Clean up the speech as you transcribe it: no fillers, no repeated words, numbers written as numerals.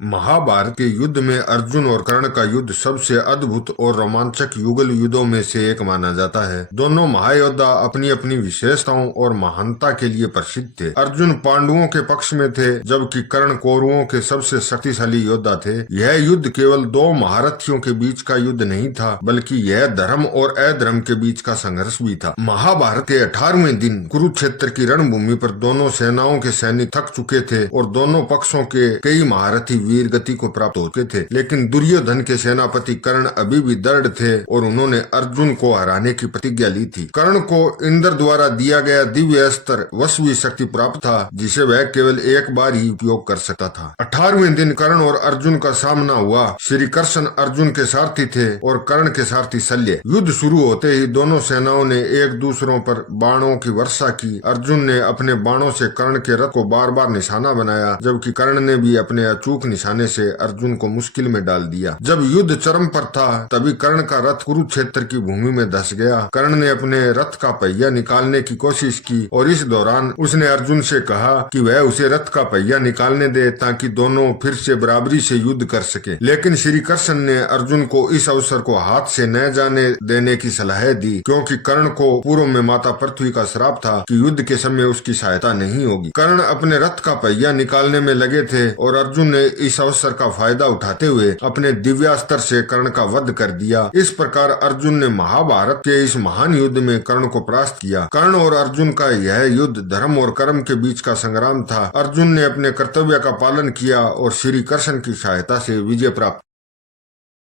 महाभारत के युद्ध में अर्जुन और कर्ण का युद्ध सबसे अद्भुत और रोमांचक युगल युद्धों में से एक माना जाता है। दोनों महायोद्धा अपनी अपनी विशेषताओं और महानता के लिए प्रसिद्ध थे। अर्जुन पांडवों के पक्ष में थे, जबकि कर्ण कौरवों के सबसे शक्तिशाली योद्धा थे। यह युद्ध केवल दो महारथियों के बीच का युद्ध नहीं था, बल्कि यह धर्म और अधर्म के बीच का संघर्ष भी था। महाभारत के 18वें दिन कुरुक्षेत्र की रणभूमि पर दोनों सेनाओं के सैनिक थक चुके थे और दोनों पक्षों के कई महारथी वीर गति को प्राप्त हो चुके थे, लेकिन दुर्योधन के सेनापति कर्ण अभी भी दृढ़ थे और उन्होंने अर्जुन को हराने की प्रतिज्ञा ली थी। कर्ण को इंद्र द्वारा दिया गया दिव्य अस्त्र वशवी शक्ति प्राप्त था, जिसे वह केवल एक बार ही उपयोग कर सकता था। 18वें दिन कर्ण और अर्जुन का सामना हुआ। श्री कृष्ण अर्जुन के सारथी थे और कर्ण के सारथी शल्य। युद्ध शुरू होते ही दोनों सेनाओं ने एक दूसरों पर बाणों की वर्षा की। अर्जुन ने अपने बाणों से कर्ण के रथ को बार बार निशाना बनाया, जबकि कर्ण ने भी अपने अचूक निशाने से अर्जुन को मुश्किल में डाल दिया। जब युद्ध चरम पर था, तभी कर्ण का रथ कुरुक्षेत्र की भूमि में धस गया। कर्ण ने अपने रथ का पहिया निकालने की कोशिश की और इस दौरान उसने अर्जुन से कहा कि वह उसे रथ का पहिया निकालने दे, ताकि दोनों फिर से बराबरी से युद्ध कर सके। लेकिन श्री कृष्ण ने अर्जुन को इस अवसर को हाथ से न जाने देने की सलाह दी, क्योंकि कर्ण को पूर्व में माता पृथ्वी का श्राप था कि युद्ध के समय उसकी सहायता नहीं होगी। कर्ण अपने रथ का पहिया निकालने में लगे थे और अर्जुन ने इस अवसर का फायदा उठाते हुए अपने दिव्यास्त्र से कर्ण का वध कर दिया। इस प्रकार अर्जुन ने महाभारत के इस महान युद्ध में कर्ण को परास्त किया। कर्ण और अर्जुन का यह युद्ध धर्म और कर्म के बीच का संग्राम था। अर्जुन ने अपने कर्तव्य का पालन किया और श्री कृष्ण की सहायता से विजय प्राप्त